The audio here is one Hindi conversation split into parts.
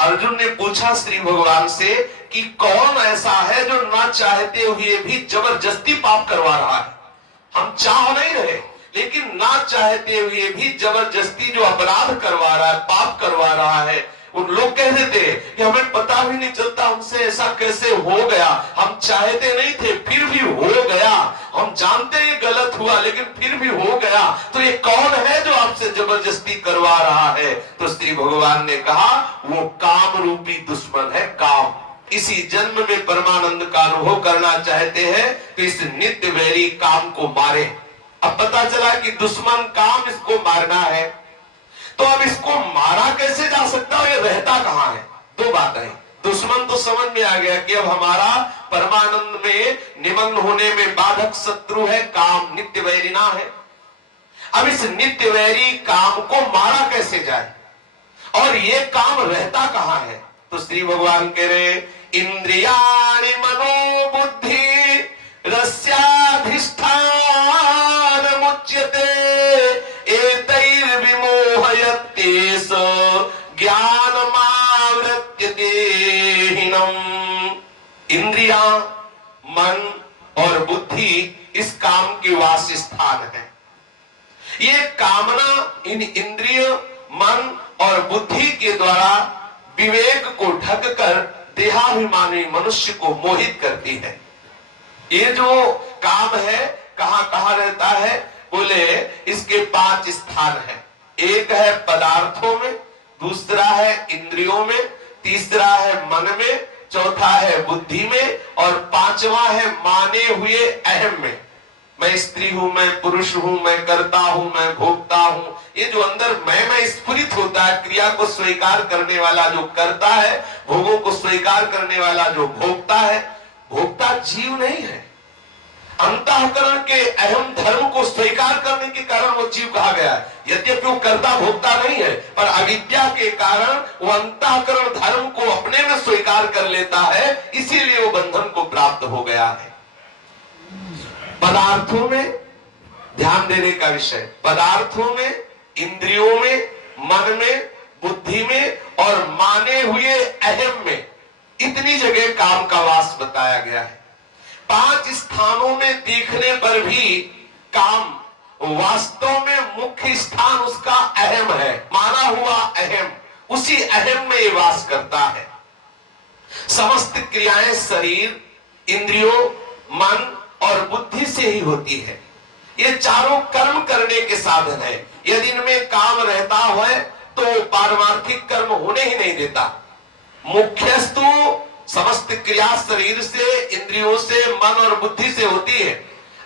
अर्जुन ने पूछा श्री भगवान से कि कौन ऐसा है जो ना चाहते हुए भी जबरदस्ती पाप करवा रहा है। हम चाह नहीं रहे, लेकिन ना चाहते हुए भी जबरदस्ती जो अपराध करवा रहा है, पाप करवा रहा है। उन लोग कह देते कि हमें पता भी नहीं चलता हमसे ऐसा कैसे हो गया, हम चाहते नहीं थे फिर भी हो गया, हम जानते ये गलत हुआ लेकिन फिर भी हो गया, तो ये कौन है जो आपसे जबरदस्ती करवा रहा है। तो श्री भगवान ने कहा वो काम रूपी दुश्मन है, काम। इसी जन्म में परमानंद का अनुभव करना चाहते हैं तो इस नित्य वैरी काम को मारे। अब पता चला कि दुश्मन काम इसको मारना है, तो अब इसको मारा कैसे जा सकता है, ये रहता कहां है। दो बातें, दुश्मन तो समझ में आ गया कि अब हमारा परमानंद में निमग्न होने में बाधक शत्रु है काम, नित्य वैरी ना है। अब इस नित्य वैरी काम को मारा कैसे जाए और ये काम रहता कहां है। तो श्री भगवान कह रहे इंद्रियाणि मनोबुद्धि रस्याधिष्ठान मुच्यते एतैर्विमोहयत्येष ज्ञानमावृत्य देहिनम्। इंद्रियां, मन और बुद्धि इस काम के वासस्थान है। ये कामना इन इंद्रिय, मन और बुद्धि के द्वारा विवेक को ढककर देहाभिमानी मनुष्य को मोहित करती है। ये जो काम है कहां कहां रहता है, बोले इसके 5 स्थान है। एक है पदार्थों में, दूसरा है इंद्रियों में, तीसरा है मन में, चौथा है बुद्धि में और पांचवा है माने हुए अहम में। मैं स्त्री हूं, मैं पुरुष हूं, मैं करता हूं, मैं भोगता हूं। ये जो अंदर मैं स्फुरित होता है, क्रिया को स्वीकार करने वाला जो करता है, भोगों को स्वीकार करने वाला जो भोगता है, भोगता जीव नहीं है। अंतःकरण के अहम धर्म को स्वीकार करने के कारण वो जीव कहा गया है। यद्यपि वो कर्ता भोगता नहीं है, पर अविद्या के कारण वो अंतःकरण धर्म को अपने में स्वीकार कर लेता है, इसीलिए वो बंधन को प्राप्त हो गया है। पदार्थों में ध्यान देने का विषय, पदार्थों में, इंद्रियों में, मन में, बुद्धि में और माने हुए अहम में, इतनी जगह काम का वास बताया गया है। 5 स्थानों में देखने पर भी काम वास्तव में मुख्य स्थान उसका अहम है, माना हुआ अहम, उसी अहम में ये वास करता है। समस्त क्रियाएं शरीर, इंद्रियों, मन और बुद्धि से ही होती है। ये चारों कर्म करने के साधन है। यदि इनमें काम रहता है तो पारमार्थिक कर्म होने ही नहीं देता। मुख्यस्तु समस्त क्रिया शरीर से, इंद्रियों से, मन और बुद्धि से होती है।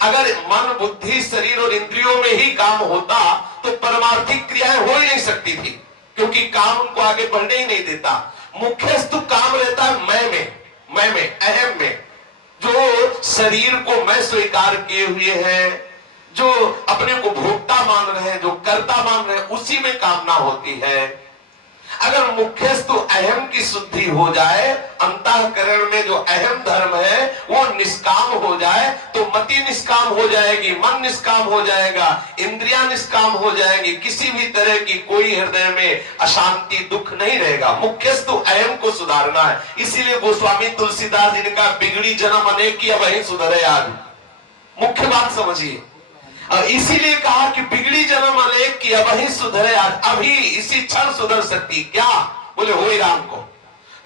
अगर मन, बुद्धि, शरीर और इंद्रियों में ही काम होता तो परमार्थिक क्रियाएं हो ही नहीं सकती थी, क्योंकि काम उनको आगे बढ़ने ही नहीं देता। मुख्यस्तु काम रहता है मैं में, अहम में। जो शरीर को मैं स्वीकार किए हुए हैं, जो अपने को भोक्ता मान रहे हैं, जो कर्ता मान रहे हैं, उसी में कामना होती है। अगर मुख्यस्तु अहम की शुद्धि हो जाए, अंतःकरण में जो अहम धर्म है वो निष्काम हो जाए, तो मति निष्काम हो जाएगी, मन निष्काम हो जाएगा, इंद्रियां निष्काम हो जाएंगी, किसी भी तरह की कोई हृदय में अशांति, दुख नहीं रहेगा। मुख्यस्तु अहम को सुधारना है। इसीलिए गोस्वामी तुलसीदास जी ने कहा बिगड़ी जन्म अनेक की अब वही सुधरे आज। मुख्य बात समझिए, और इसीलिए कहा कि बिगड़ी जन्म अनेक की अब ही सुधरे आज, अभी इसी क्षण सुधर सकती। क्या बोले, हो राम को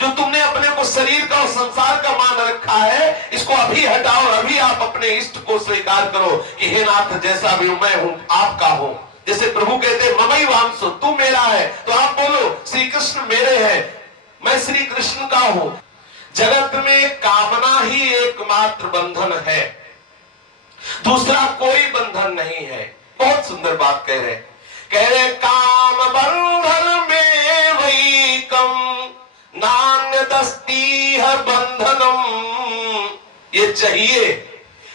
जो तुमने अपने को शरीर का और संसार का मान रखा है, इसको अभी हटाओ। अभी आप अपने इष्ट को स्वीकार करो कि हे नाथ, जैसा भी मैं हूं आपका हूं। जैसे प्रभु कहते ममई वांसो, तू मेरा है, तो आप बोलो श्री कृष्ण मेरे हैं, मैं श्री कृष्ण का हूं। जगत में कामना ही एकमात्र बंधन है, दूसरा कोई बंधन नहीं है। बहुत सुंदर बात कह रहे काम बंधन में वही कम नान्यदस्ति है बंधनम। ये चाहिए,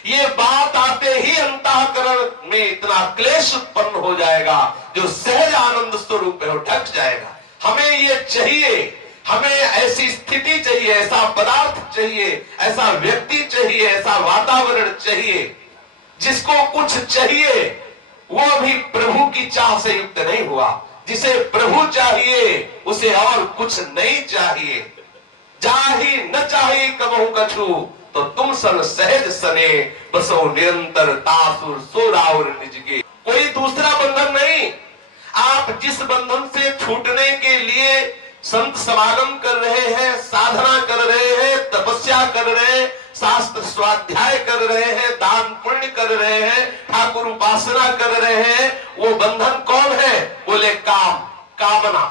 ये बात आते ही अंतःकरण में इतना क्लेश उत्पन्न हो जाएगा जो सहज आनंद स्वरूप में ढक जाएगा। हमें ये चाहिए, हमें ऐसी स्थिति चाहिए, ऐसा पदार्थ चाहिए, ऐसा व्यक्ति चाहिए, ऐसा वातावरण चाहिए। जिसको कुछ चाहिए वो भी प्रभु की चाह से युक्त नहीं हुआ, जिसे प्रभु चाहिए उसे और कुछ नहीं चाहिए। जाहि न चाहिए कबहु कछु, तो तुम सन सहज सने, बसो निरंतर तासुर सोराउर निजगे। कोई दूसरा बंधन नहीं। आप जिस बंधन से छूटने के लिए संत समागम कर रहे हैं, साधना कर रहे हैं, तपस्या कर रहे हैं, शास्त्र स्वाध्याय कर रहे हैं, दान पुण्य कर रहे हैं, ठाकुर उपासना कर रहे हैं, वो बंधन कौन है? बोले काम, कामना।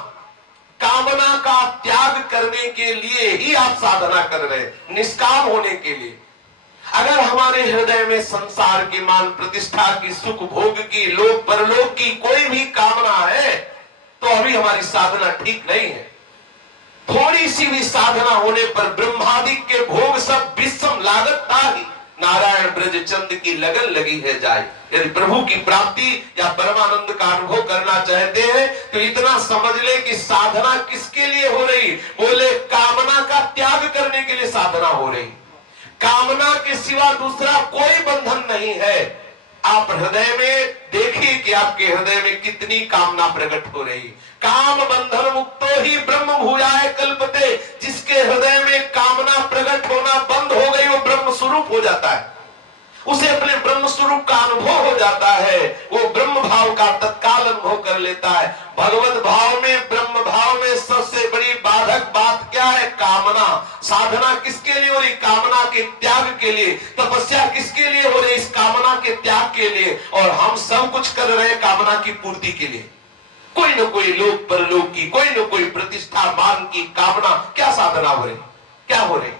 कामना का त्याग करने के लिए ही आप साधना कर रहे हैं, निष्काम होने के लिए। अगर हमारे हृदय में संसार की मान प्रतिष्ठा की, सुख भोग की, लोक परलोक की कोई भी कामना है तो अभी हमारी साधना ठीक नहीं है। थोड़ी सी भी साधना होने पर ब्रह्मादिक के भोग सब विषम लागत ताहि, नारायण ब्रज चंद की लगन लगी है जाए। यदि प्रभु की प्राप्ति या परमानंद का अनुभव करना चाहते हैं तो इतना समझ ले कि साधना किसके लिए हो रही? बोले कामना का त्याग करने के लिए साधना हो रही। कामना के सिवा दूसरा कोई बंधन नहीं है। आप हृदय में देखिए कि आपके हृदय में कितनी कामना प्रकट हो रही। काम बंधन मुक्तो ही ब्रह्म भूयाय कल्पते। जिसके हृदय में कामना प्रकट होना बंद हो गई वो ब्रह्म स्वरूप हो जाता है, उसे अपने ब्रह्म स्वरूप का अनुभव हो जाता है, वो ब्रह्म भाव का तत्काल अनुभव कर लेता है। भगवत भाव में, ब्रह्म भाव में सबसे बड़ी बाधक बात क्या है? कामना। साधना किसके लिए हो रही? कामना के त्याग के लिए। तपस्या किसके लिए हो रही? इस कामना के त्याग के लिए। और हम सब कुछ कर रहे हैं कामना की पूर्ति के लिए। कोई न कोई लोक परलोक की, कोई न कोई प्रतिष्ठा मान की कामना। क्या साधना हो रही? क्या हो रही?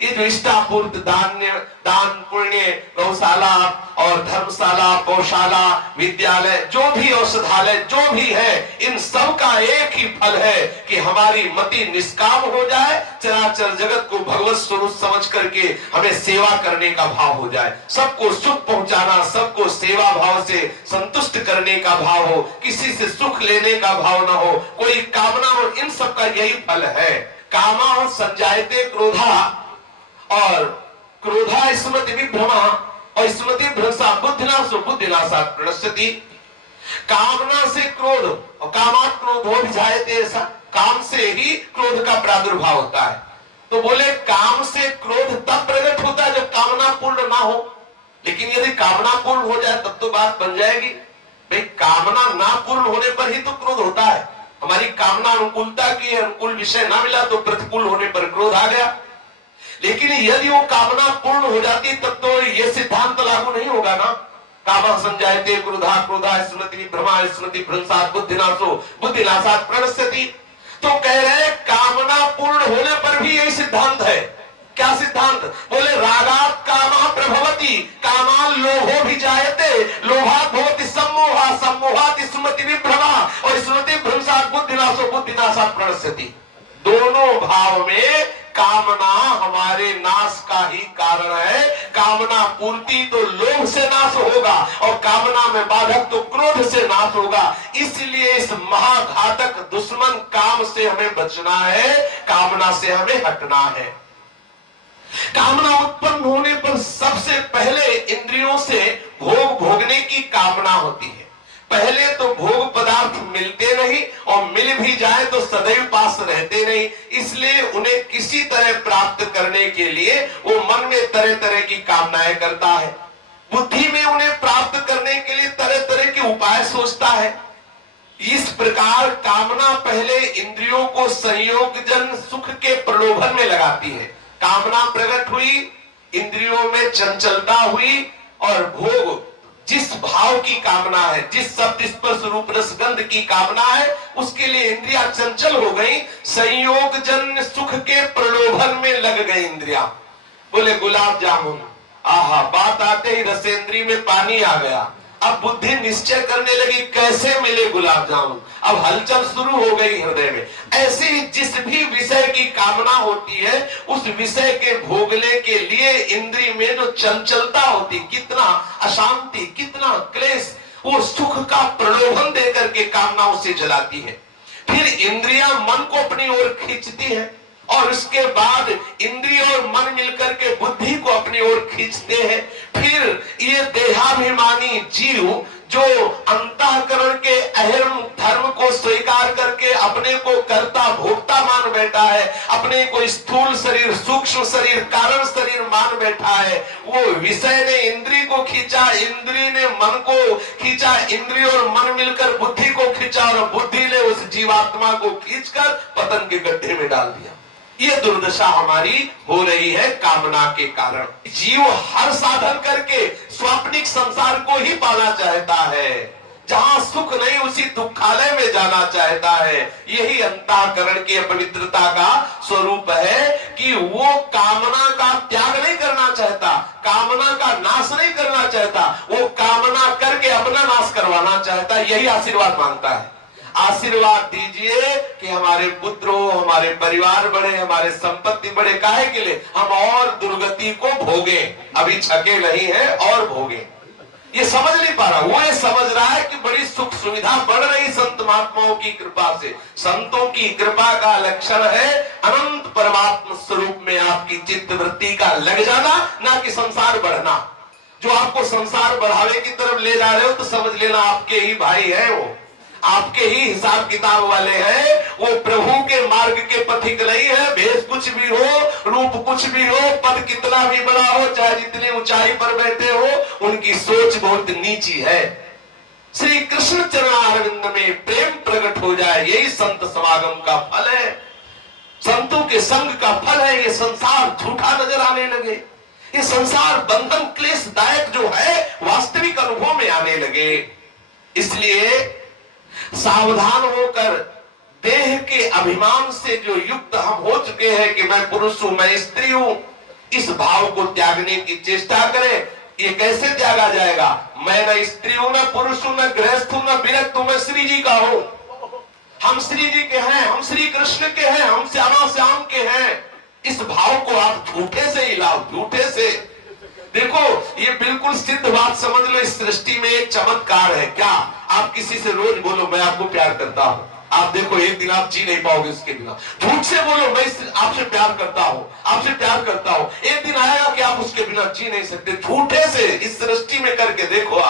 ये जो इष्टापूर्त दान पुण्य, गौशाला और धर्मशाला, गौशाला, विद्यालय, जो भी औषधालय, जो भी है, इन सब का एक ही फल है कि हमारी मति निष्काम हो जाए, चराचर जगत को भगवत स्वरूप समझ करके हमें सेवा करने का भाव हो जाए, सबको सुख पहुंचाना, सबको सेवा भाव से संतुष्ट करने का भाव हो, किसी से सुख लेने का भाव ना हो, कोई कामना हो। इन सब का यही फल है। कामा संजायते क्रोधा, और क्रोधा स्मृति विभ्रमा, और स्मृति भ्रंशा बुद्धिनाशो बुद्धिनाशात् प्रणश्यति। कामना से क्रोध, और कामात् क्रोधो विजायते, ऐसा काम से ही क्रोध का प्रादुर्भाव होता है। तो बोले काम से क्रोध तब प्रकट होता है जब कामना पूर्ण ना हो। लेकिन यदि कामना पूर्ण हो जाए तब तो बात बन जाएगी। भाई कामना ना पूर्ण होने पर ही तो क्रोध होता है। हमारी कामना अनुकूलता की, अनुकूल विषय ना मिला तो प्रतिकूल होने पर क्रोध आ गया। लेकिन यदि वो कामना पूर्ण हो जाती तब तो ये सिद्धांत लागू नहीं होगा ना। कामा संजायते क्रोधा, क्रोधा स्मृति विभ्रमा, स्मृति भ्रंशात् बुद्धिनाशो बुद्धिनाशात् प्रणश्यति। तो कह रहे कामना पूर्ण होने पर भी यही सिद्धांत है। क्या सिद्धांत? बोले रागात् कामा प्रभवति, कामा लोभो विजायते, लोभात् भवति सम्मोहा, सम्मोहात् स्मृति विभ्रमा, और स्मृति भ्रंशात् बुद्धिनाशो बुद्धिनाशात् प्रणश्यति। दोनों भाव में कामना हमारे नाश का ही कारण है। कामना पूर्ति तो लोभ से नाश होगा, और कामना में बाधक तो क्रोध से नाश होगा। इसलिए इस महाघातक दुश्मन काम से हमें बचना है, कामना से हमें हटना है। कामना उत्पन्न होने पर सबसे पहले इंद्रियों से भोग भोगने की कामना होती है। पहले तो भोग पदार्थ मिलते नहीं, और मिल भी जाए तो सदैव पास रहते नहीं, इसलिए उन्हें किसी तरह प्राप्त करने के लिए वो मन में तरह तरह की कामनाएं करता है। बुद्धि में उन्हें प्राप्त करने के लिए तरह तरह के उपाय सोचता है। इस प्रकार कामना पहले इंद्रियों को संयोगजन सुख के प्रलोभन में लगाती है। कामना प्रकट हुई, इंद्रियों में चंचलता हुई, और भोग जिस भाव की कामना है, जिस शब्द स्पर्श रूप रसगंध की कामना है, उसके लिए इंद्रियां चंचल हो गई, संयोगजन सुख के प्रलोभन में लग गई इंद्रियां। बोले गुलाब जामुन, आहा, बात आते ही रसेंद्री में पानी आ गया। अब बुद्धि निश्चय करने लगी कैसे मिले गुलाब जामुन। अब हलचल शुरू हो गई हृदय में। ऐसे ही जिस भी विषय की कामना होती है, उस विषय के भोगने के लिए इंद्रिय में जो चंचलता होती, कितना अशांति, कितना क्लेश, वो सुख का प्रलोभन देकर के कामनाओं से जलाती है। फिर इंद्रियां मन को अपनी ओर खींचती है, और उसके बाद इंद्रिय और मन मिलकर के बुद्धि को अपनी ओर खींचते हैं। फिर ये देहाभिमानी जीव जो अंतःकरण के अहम धर्म को स्वीकार करके अपने को कर्ता भोक्ता मान बैठा है, अपने को स्थूल शरीर, सूक्ष्म शरीर, कारण शरीर मान बैठा है, वो विषय ने इंद्री को खींचा, इंद्री ने मन को खींचा, इंद्री और मन मिलकर बुद्धि को खींचा और बुद्धि ने उस जीवात्मा को खींचकर पतन के गड्ढे में डाल दिया। ये दुर्दशा हमारी हो रही है कामना के कारण। जीव हर साधन करके स्वाप्निक संसार को ही पाना चाहता है, जहां सुख नहीं उसी दुखालय में जाना चाहता है। यही अंतःकरण की अपवित्रता का स्वरूप है कि वो कामना का त्याग नहीं करना चाहता, कामना का नाश नहीं करना चाहता, वो कामना करके अपना नाश करवाना चाहता है। यही आशीर्वाद मांगता है। आशीर्वाद दीजिए कि हमारे पुत्र हो, हमारे परिवार बढ़े, हमारे संपत्ति बढ़े। काहे के लिए? हम और दुर्गति को भोगे, अभी छके नहीं है और भोगे। ये समझ नहीं पा रहा, वो ये समझ रहा है कि बड़ी सुख सुविधा बढ़ रही संत महात्माओं की कृपा से। संतों की कृपा का लक्षण है अनंत परमात्मा स्वरूप में आपकी चित्त वृत्ति का लग जाना, ना कि संसार बढ़ना। जो आपको संसार बढ़ावे की तरफ ले जा रहे हो तो समझ लेना आपके ही भाई है, वो आपके ही हिसाब किताब वाले हैं। वो प्रभु के मार्ग के पथिक नहीं है। भेष कुछ भी हो, रूप कुछ भी हो, पद कितना भी बड़ा हो, चाहे जितनी ऊंचाई पर बैठे हो, उनकी सोच बहुत नीची है। श्री कृष्ण चरणारविंद में प्रेम प्रकट हो जाए, यही संत समागम का फल है, संतों के संग का फल है। ये संसार झूठा नजर आने लगे, ये संसार बंधन क्लेशदायक जो है वास्तविक अनुभव में आने लगे। इसलिए सावधान होकर देह के अभिमान से जो युक्त हम हो चुके हैं कि मैं पुरुष हूं, मैं स्त्री हूं, इस भाव को त्यागने की चेष्टा करें। ये कैसे त्यागा जाएगा? मैं न स्त्री हूं, न पुरुष हूं, न गृहस्थ हूं, न विरक्त हूं, मैं श्री जी का हूं। हम श्री जी के हैं, हम श्री कृष्ण के हैं, हम श्यामा श्याम के हैं। इस भाव को आप झूठे से हिलाओ, झूठे से। देखो, ये बिल्कुल सिद्ध बात समझ लो, इस सृष्टि में एक चमत्कार है। क्या? आप किसी से रोज बोलो मैं आपको प्यार करता हूं, आप देखो एक दिन आप जी नहीं पाओगे इसके बिना। झूठ से बोलो मैं आपसे प्यार करता हूं, आपसे प्यार करता हूं, एक दिन आएगा कि आप उसके बिना जी नहीं सकते। झूठे से इस सृष्टि में करके देखो।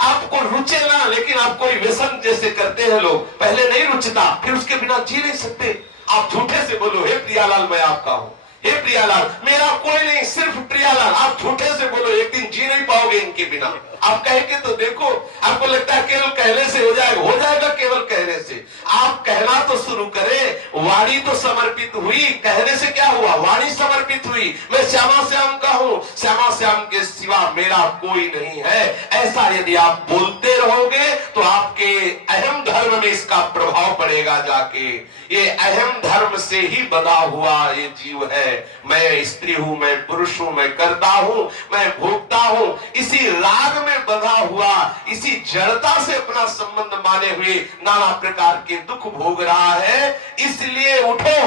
आपको रुचे ना, लेकिन आप कोई व्यसन जैसे करते हैं लोग, पहले नहीं रुचता फिर उसके बिना जी नहीं सकते। आप झूठे से बोलो हे प्रियालाल मैं आपका हूं, हे प्रियालाल मेरा कोई नहीं सिर्फ प्रियालाल। आप झूठे से बोलो, एक दिन जी नहीं पाओगे इनके बिना। आप कह के तो देखो, आपको लगता है केवल कहने से हो जाएगा, हो जाएगा केवल कहने से। आप कहना तो शुरू करें। वाणी तो समर्पित हुई, कहने से क्या हुआ? वाणी समर्पित हुई। मैं श्यामा श्याम का हूं, श्यामा श्याम के सिवा मेरा कोई नहीं है। ऐसा यदि आप बोलते रहोगे तो आपके अहम धर्म में इसका प्रभाव पड़ेगा जाके। ये अहम धर्म से ही बना हुआ ये जीव है। मैं स्त्री हूं, मैं पुरुष हूं, मैं करता हूं, मैं भोगता हूं, इसी राग में बंधा हुआ, इसी जड़ता से अपना संबंध माने हुए नाना प्रकार के दुख भोग रहा है। इसलिए उठो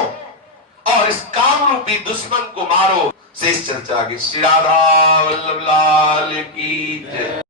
और इस काम रूपी दुश्मन को मारो। शेष चर्चा आगे। श्री राधा वल्लभ लाल की जय।